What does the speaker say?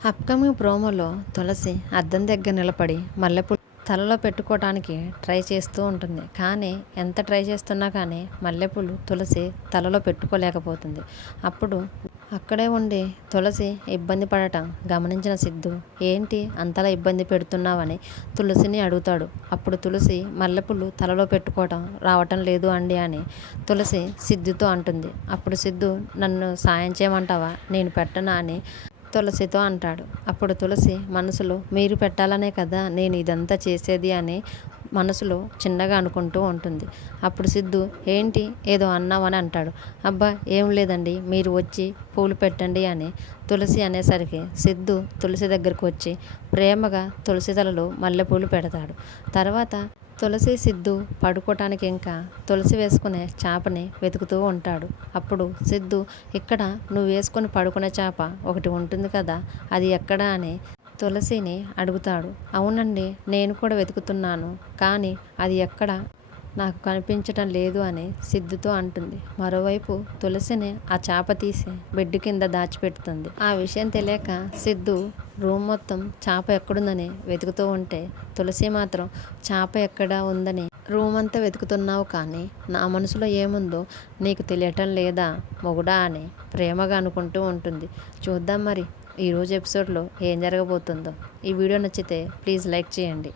Upcoming ప్రోమోలో తులసి అద్దం దగ్గర నిలబడి మల్లెపూలు తలలో పెట్టుకోవడానికి ట్రై చేస్తూ ఉంటుంది. కానీ ఎంత ట్రై చేస్తున్నా కానీ మల్లెపూలు తులసి తలలో పెట్టుకోలేకపోతుంది. అప్పుడు అక్కడే ఉండి తులసి ఇబ్బంది పడటం గమనించిన సిద్ధు ఏంటి అంతలా ఇబ్బంది పెడుతున్నావని తులసిని అడుగుతాడు. అప్పుడు తులసి మల్లెపూలు తలలో పెట్టుకోవటం రావటం లేదు అండి అని తులసి సిద్ధుతో అంటుంది. అప్పుడు సిద్ధు నన్ను సాయం చేయమంటావా? నేను పెట్టనా? అని తులసితో అంటాడు. అప్పుడు తులసి మనసులో మీరు పెట్టాలనే కదా నేను ఇదంతా చేసేది అని మనసులో చిన్నగా అనుకుంటూ ఉంటుంది. అప్పుడు సిద్ధు ఏంటి? ఏదో అన్నామని అంటాడు. అబ్బా ఏం లేదండి మీరు వచ్చి పూలు పెట్టండి అని తులసి అనేసరికి సిద్ధు తులసి దగ్గరకు వచ్చి ప్రేమగా తులసి తలలో మల్లెపూలు పెడతాడు. తర్వాత తులసి సిద్ధు పడుకోవటానికి ఇంకా తులసి వేసుకునే చేపని వెతుకుతూ ఉంటాడు. అప్పుడు సిద్ధు ఇక్కడ నువ్వు వేసుకొని పడుకునే చేప ఒకటి ఉంటుంది కదా అది ఎక్కడ? అని తులసిని అడుగుతాడు. అవునండి నేను కూడా వెతుకుతున్నాను కానీ అది ఎక్కడ? నాకు కనిపించటం లేదు అని సిద్ధుతో అంటుంది. మరోవైపు తులసిని ఆ చేప తీసి బెడ్ కింద దాచిపెడుతుంది. ఆ విషయం తెలియక సిద్ధు రూమ్ మొత్తం చేప ఎక్కడుందని వెతుకుతూ ఉంటే తులసి మాత్రం చేప ఎక్కడ ఉందని రూమ్ అంతా వెతుకుతున్నావు కానీ నా మనసులో ఏముందో నీకు తెలియటం లేదా మొగుడా అని ప్రేమగా అనుకుంటూ ఉంటుంది. చూద్దాం మరి ఈరోజు ఎపిసోడ్లో ఏం జరగబోతుందో. ఈ వీడియో నచ్చితే ప్లీజ్ లైక్ చేయండి.